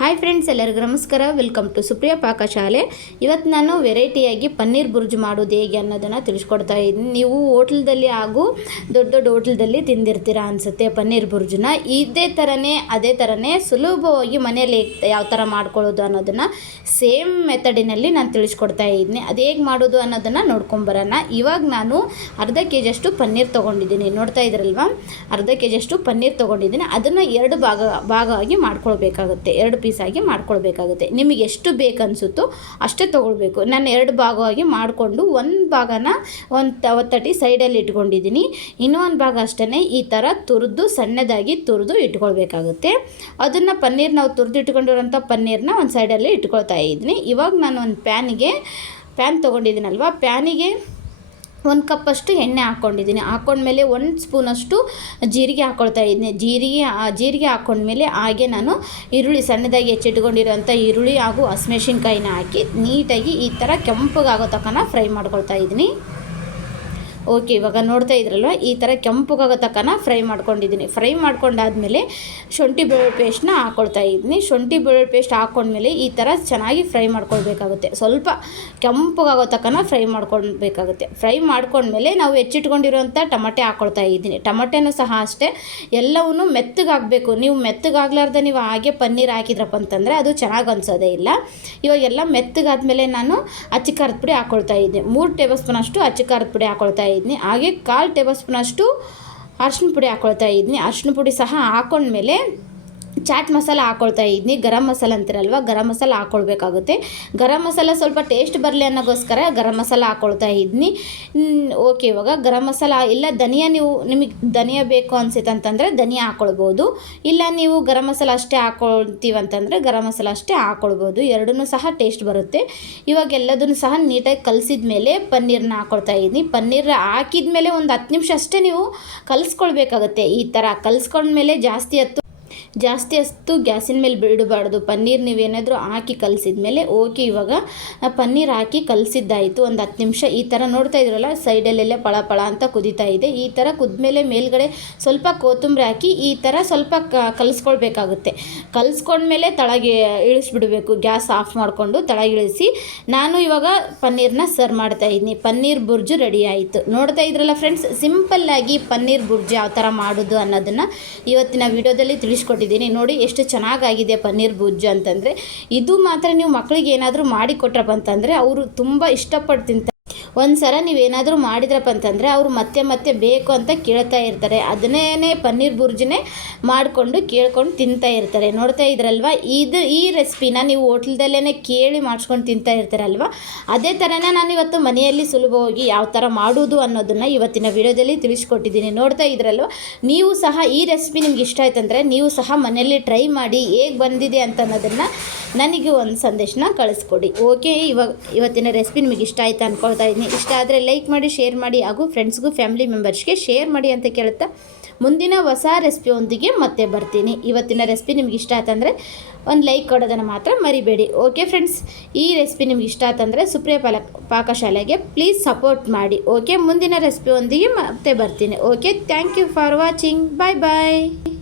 Hi friends ಎಲ್ಲರಿಗೂ ನಮಸ್ಕಾರ. Welcome to Supriya ಪಾಕಶಾಲೆ ಇವತ್ತು ನಾನು ವೆರೈಟಿಯಾಗಿ ಪನ್ನೀರ್ ಬುರ್ಜು ಮಾಡೋದು ಹೇಗೆ ಅನ್ನೋದನ್ನು ತಿಳಿಸ್ಕೊಡ್ತಾ ಇದ್ದೀನಿ. ನೀವು ಹೋಟ್ಲದಲ್ಲಿ ಹಾಗೂ ದೊಡ್ಡ ದೊಡ್ಡ ಹೋಟ್ಲದಲ್ಲಿ ತಿಂದಿರ್ತೀರಾ ಅನಿಸುತ್ತೆ ಪನ್ನೀರ್ ಬುರ್ಜುನ. ಇದೇ ಥರನೇ ಅದೇ ಥರನೇ ಸುಲಭವಾಗಿ ಮನೆಯಲ್ಲಿ ಯಾವ ಥರ ಮಾಡ್ಕೊಳ್ಳೋದು ಅನ್ನೋದನ್ನು ಸೇಮ್ ಮೆಥಡಿನಲ್ಲಿ ನಾನು ತಿಳಿಸ್ಕೊಡ್ತಾ ಇದ್ದೀನಿ. ಅದು ಹೇಗೆ ಮಾಡೋದು ಅನ್ನೋದನ್ನು ನೋಡ್ಕೊಂಬರೋಣ ಇವಾಗ ನಾನು ಅರ್ಧ ಕೆ ಜಿಯಷ್ಟು ಪನ್ನೀರ್ ತೊಗೊಂಡಿದ್ದೀನಿ. ನೋಡ್ತಾ ಇದ್ರಲ್ವಾ? ಅರ್ಧ ಕೆ ಜಿಯಷ್ಟು ಪನ್ನೀರ್ ತೊಗೊಂಡಿದ್ದೀನಿ. ಅದನ್ನು ಎರಡು ಭಾಗ, ಭಾಗವಾಗಿ ಮಾಡ್ಕೊಳ್ಬೇಕಾಗುತ್ತೆ. ಎರಡು ಪೀಸಾಗಿ ಮಾಡ್ಕೊಳ್ಬೇಕಾಗುತ್ತೆ. ನಿಮಗೆ ಎಷ್ಟು ಬೇಕನ್ಸುತ್ತೋ ಅಷ್ಟೇ ತೊಗೊಳ್ಬೇಕು. ನಾನು ಎರಡು ಭಾಗವಾಗಿ ಮಾಡಿಕೊಂಡು ಒಂದು ಭಾಗನ ಒಂದು ಒತ್ತಟಿ ಸೈಡಲ್ಲಿ ಇಟ್ಕೊಂಡಿದ್ದೀನಿ. ಇನ್ನೂ ಒಂದು ಭಾಗ ಅಷ್ಟೇ ಈ ಥರ ತುರಿದು, ಸಣ್ಣದಾಗಿ ತುರಿದು ಇಟ್ಕೊಳ್ಬೇಕಾಗುತ್ತೆ. ಅದನ್ನು ಪನ್ನೀರ್ ನಾವು ತುರಿದು ಇಟ್ಕೊಂಡಿರೋಂಥ ಪನ್ನೀರ್ನ ಒಂದು ಸೈಡಲ್ಲಿ ಇಟ್ಕೊಳ್ತಾ ಇದ್ದೀನಿ. ಇವಾಗ ನಾನು ಒಂದು ಪ್ಯಾನಿಗೆ ಪ್ಯಾನ್ ತೊಗೊಂಡಿದ್ದೀನಲ್ವ? ಪ್ಯಾನಿಗೆ ಒಂದು ಕಪ್ಪಷ್ಟು ಎಣ್ಣೆ ಹಾಕ್ಕೊಂಡಿದ್ದೀನಿ ಹಾಕ್ಕೊಂಡ್ಮೇಲೆ ಒಂದು ಸ್ಪೂನಷ್ಟು ಜೀರಿಗೆ ಹಾಕ್ಕೊಳ್ತಾ ಇದ್ದೀನಿ ಜೀರಿಗೆ ಜೀರಿಗೆ ಹಾಕ್ಕೊಂಡ್ಮೇಲೆ ಹಾಗೆ ನಾನು ಈರುಳ್ಳಿ ಸಣ್ಣದಾಗಿ ಹೆಚ್ಚಿಟ್ಕೊಂಡಿರೋಂಥ ಈರುಳ್ಳಿ ಹಾಗೂ ಹಸಿಮೆಣ್ಸಿನ್ಕಾಯಿನ ಹಾಕಿ ನೀಟಾಗಿ ಈ ಥರ ಕೆಂಪಗಾಗೋ ತಕ್ಕನ ಫ್ರೈ ಮಾಡ್ಕೊಳ್ತಾ ಇದ್ದೀನಿ. ಓಕೆ ಇವಾಗ ನೋಡ್ತಾ ಇದ್ರಲ್ವ? ಈ ಥರ ಕೆಂಪಗಾಗೋ ತಕ್ಕನ ಫ್ರೈ ಮಾಡ್ಕೊಂಡಿದ್ದೀನಿ. ಫ್ರೈ ಮಾಡ್ಕೊಂಡಾದ್ಮೇಲೆ ಶುಂಠಿ ಬೆಳ್ಳುಳ್ಳಿ ಪೇಸ್ಟ್ನ ಹಾಕ್ಕೊಳ್ತಾ ಇದ್ದೀನಿ. ಶುಂಠಿ ಬೆಳ್ಳುಳ್ಳಿ ಪೇಸ್ಟ್ ಹಾಕ್ಕೊಂಡ್ಮೇಲೆ ಈ ಥರ ಚೆನ್ನಾಗಿ ಫ್ರೈ ಮಾಡ್ಕೊಳ್ಬೇಕಾಗುತ್ತೆ. ಸ್ವಲ್ಪ ಕೆಂಪುಗಾಗೋ ತಕ್ಕನ ಫ್ರೈ ಮಾಡ್ಕೊಳ್ಬೇಕಾಗುತ್ತೆ. ಫ್ರೈ ಮಾಡ್ಕೊಂಡ್ಮೇಲೆ ನಾವು ಹೆಚ್ಚಿಟ್ಕೊಂಡಿರೋಂಥ ಟಮಟೆ ಹಾಕ್ಕೊಳ್ತಾ ಇದ್ದೀನಿ. ಟಮಟೆನೂ ಸಹ ಅಷ್ಟೇ. ಎಲ್ಲವೂ ಮೆತ್ತಗಾಗಬೇಕು ನೀವು ಮೆತ್ತಗಾಗ್ಲಾರ್ದೆ ನೀವು ಹಾಗೆ ಪನ್ನೀರ್ ಹಾಕಿದ್ರಪ್ಪ ಅಂತಂದರೆ ಅದು ಚೆನ್ನಾಗಿ ಅನ್ಸೋದೇ ಇಲ್ಲ. ಇವಾಗ ಎಲ್ಲ ಮೆತ್ತಗಾದ್ಮೇಲೆ ನಾನು ಅಚ್ಚಿ ಖಾರದ ಪುಡಿ ಹಾಕ್ಕೊಳ್ತಾ ಇದ್ದೀನಿ. ಮೂರು ಟೇಬಲ್ ಸ್ಪೂನ್ ಅಷ್ಟು ಅಚ್ಚಿ ಖಾರದ ಪುಡಿ ಹಾಕ್ಕೊಳ್ತಾ ಹಾಗೆ ಕಾಲು ಟೇಬಲ್ ಸ್ಪೂನಷ್ಟು ಅರ್ಶಿನ ಪುಡಿ ಹಾಕ್ಕೊಳ್ತಾ ಇದ್ದೀನಿ ಅರ್ಶಿನ ಪುಡಿ ಸಹ ಹಾಕ್ಕೊಂಡ್ಮೇಲೆ ಚಾಟ್ ಮಸಾಲ ಹಾಕ್ಕೊಳ್ತಾ ಇದ್ದೀನಿ ಗರಂ ಮಸಾಲ ಅಂತಿರಲ್ವ? ಗರಂ ಮಸಾಲ ಹಾಕ್ಕೊಳ್ಬೇಕಾಗುತ್ತೆ ಗರಂ ಮಸಾಲ ಸ್ವಲ್ಪ ಟೇಸ್ಟ್ ಬರಲಿ ಅನ್ನೋಗೋಸ್ಕರ ಗರಂ ಮಸಾಲ ಹಾಕ್ಕೊಳ್ತಾ ಇದ್ದೀನಿ ಓಕೆ ಇವಾಗ ಗರಂ ಮಸಾಲ, ಇಲ್ಲ ಧನಿಯಾ ನೀವು, ನಿಮಗೆ ಧನಿಯಾ ಬೇಕು ಅನ್ಸುತ್ತೆ ಅಂತಂದರೆ ಧನಿಯಾ ಹಾಕ್ಕೊಳ್ಬೋದು ಇಲ್ಲ ನೀವು ಗರಂ ಮಸಾಲ ಅಷ್ಟೇ ಹಾಕ್ಕೊಳ್ತೀವಂತಂದರೆ ಗರಂ ಮಸಾಲ ಅಷ್ಟೇ ಹಾಕ್ಕೊಳ್ಬೋದು ಎರಡೂ ಸಹ ಟೇಸ್ಟ್ ಬರುತ್ತೆ. ಇವಾಗ ಎಲ್ಲದನ್ನು ಸಹ ನೀಟಾಗಿ ಕಲಸಿದ ಮೇಲೆ ಪನ್ನೀರನ್ನ ಹಾಕ್ಕೊಳ್ತಾ ಇದ್ದೀನಿ ಪನ್ನೀರ್ ಹಾಕಿದ ಮೇಲೆ ಒಂದು ಹತ್ತು ನಿಮಿಷ ಅಷ್ಟೇ ನೀವು ಕಲಿಸ್ಕೊಳ್ಬೇಕಾಗುತ್ತೆ ಈ ಥರ ಕಲಿಸ್ಕೊಂಡ್ಮೇಲೆ ಜಾಸ್ತಿ ಹೊತ್ತು ಜಾಸ್ತಿ ಅಷ್ಟು ಗ್ಯಾಸಿನ ಮೇಲೆ ಬಿಡಬಾರ್ದು. ಪನ್ನೀರ್ ನೀವೇನಾದರೂ ಹಾಕಿ ಕಲಸಿದ ಮೇಲೆ ಓಕೆ, ಇವಾಗ ಪನ್ನೀರ್ ಹಾಕಿ ಕಲಸಿದ್ದಾಯಿತು. ಒಂದು ಹತ್ತು ನಿಮಿಷ ಈ ಥರ ನೋಡ್ತಾ ಇದ್ರಲ್ಲ, ಸೈಡಲ್ಲೆಲ್ಲ ಪಳ ಪಳ ಅಂತ ಕುದೀತಾ ಇದೆ. ಈ ಥರ ಕುದ್ಮೇಲೆ ಮೇಲ್ಗಡೆ ಸ್ವಲ್ಪ ಕೊತ್ತಂಬರಿ ಹಾಕಿ ಈ ಥರ ಸ್ವಲ್ಪ ಕಲಿಸ್ಕೊಳ್ಬೇಕಾಗುತ್ತೆ. ಕಲಿಸ್ಕೊಂಡ್ಮೇಲೆ ತಳಗೆ ಇಳಿಸ್ಬಿಡಬೇಕು. ಗ್ಯಾಸ್ ಆಫ್ ಮಾಡಿಕೊಂಡು ತಳಗಿಳಿಸಿ ನಾನು ಇವಾಗ ಪನ್ನೀರ್ನ ಸರ್ವ್ ಮಾಡ್ತಾ ಇದ್ದೀನಿ. ಪನ್ನೀರ್ ಬುರ್ಜು ರೆಡಿ ಆಯಿತು. ನೋಡ್ತಾ ಇದ್ರಲ್ಲ ಫ್ರೆಂಡ್ಸ್, ಸಿಂಪಲ್ಲಾಗಿ ಪನ್ನೀರ್ ಬುರ್ಜು ಯಾವ ಥರ ಮಾಡೋದು ಅನ್ನೋದನ್ನು ಇವತ್ತಿನ ವಿಡಿಯೋದಲ್ಲಿ ತಿಳಿಸ್ಕೊಟ್ಟಿದ್ದೀನಿ ನೋಡಿ ಎಷ್ಟು ಚೆನ್ನಾಗಾಗಿದೆ ಪನ್ನೀರ್ ಬುಜ್ಜು ಅಂತಂದರೆ. ಇದು ಮಾತ್ರ ನೀವು ಮಕ್ಕಳಿಗೆ ಏನಾದರೂ ಮಾಡಿಕೊಟ್ರಪ್ಪ ಅಂತಂದರೆ, ಅವರು ತುಂಬ ಇಷ್ಟಪಟ್ಟು ತಿಂತಾರೆ ಒಂದು ಸಲ ನೀವೇನಾದರೂ ಮಾಡಿದ್ರಪ್ಪ ಅಂತಂದರೆ ಅವರು ಮತ್ತೆ ಮತ್ತೆ ಬೇಕು ಅಂತ ಕೇಳ್ತಾ ಇರ್ತಾರೆ. ಅದನ್ನೇ ಪನ್ನೀರ್ ಬುರ್ಜಿನೇ ಮಾಡಿಕೊಂಡು ಕೇಳ್ಕೊಂಡು ತಿಂತಾ ಇರ್ತಾರೆ. ನೋಡ್ತಾ ಇದ್ರಲ್ವ? ಇದು ಈ ರೆಸಿಪಿನ ನೀವು ಹೋಟ್ಲದಲ್ಲೇ ಕೇಳಿ ಮಾಡಿಸ್ಕೊಂಡು ತಿಂತಾ ಇರ್ತಾರಲ್ವ? ಅದೇ ಥರನೇ ನಾನು ಇವತ್ತು ಮನೆಯಲ್ಲಿ ಸುಲಭವಾಗಿ ಯಾವ ಥರ ಮಾಡೋದು ಅನ್ನೋದನ್ನು ಇವತ್ತಿನ ವಿಡಿಯೋದಲ್ಲಿ ತಿಳಿಸ್ಕೊಟ್ಟಿದ್ದೀನಿ. ನೋಡ್ತಾ ಇದ್ರಲ್ವ? ನೀವು ಸಹ ಈ ರೆಸಿಪಿ ನಿಮ್ಗೆ ಇಷ್ಟ ಆಯ್ತಂದರೆ ನೀವು ಸಹ ಮನೆಯಲ್ಲಿ ಟ್ರೈ ಮಾಡಿ ಹೇಗೆ ಬಂದಿದೆ ಅಂತ ಅನ್ನೋದನ್ನು ನನಗೆ ಒಂದು ಸಂದೇಶನ ಕಳಿಸ್ಕೊಡಿ. ಓಕೆ ಇವಾಗ ಇವತ್ತಿನ ರೆಸಿಪಿ ನಿಮಗೆ ಇಷ್ಟ ಆಯ್ತು ಅಂದ್ಕೊಳ್ತಾ ಇದ್ದೀನಿ. ಇಷ್ಟ ಆದರೆ ಲೈಕ್ ಮಾಡಿ ಶೇರ್ ಮಾಡಿ ಹಾಗೂ ಫ್ರೆಂಡ್ಸ್ಗೂ ಫ್ಯಾಮಿಲಿ ಮೆಂಬರ್ಸ್ಗೆ ಶೇರ್ ಮಾಡಿ ಅಂತ ಕೇಳುತ್ತಾ ಮುಂದಿನ ಹೊಸ ರೆಸಿಪಿಯೊಂದಿಗೆ ಮತ್ತೆ ಬರ್ತೀನಿ. ಇವತ್ತಿನ ರೆಸಿಪಿ ನಿಮ್ಗೆ ಇಷ್ಟ ಆಯ್ತಂದರೆ ಒಂದು ಲೈಕ್ ಕೊಡೋದನ್ನು ಮಾತ್ರ ಮರಿಬೇಡಿ. ಓಕೆ ಫ್ರೆಂಡ್ಸ್ ಈ ರೆಸಿಪಿ ನಿಮ್ಗೆ ಇಷ್ಟ ಆಯ್ತಂದರೆ ಸುಪ್ರಿಯ ಪಾಲ ಪಾಕಶಾಲೆಗೆ ಪ್ಲೀಸ್ ಸಪೋರ್ಟ್ ಮಾಡಿ. ಓಕೆ ಮುಂದಿನ ರೆಸಿಪಿಯೊಂದಿಗೆ ಮತ್ತೆ ಬರ್ತೀನಿ. Okay thank you for watching bye bye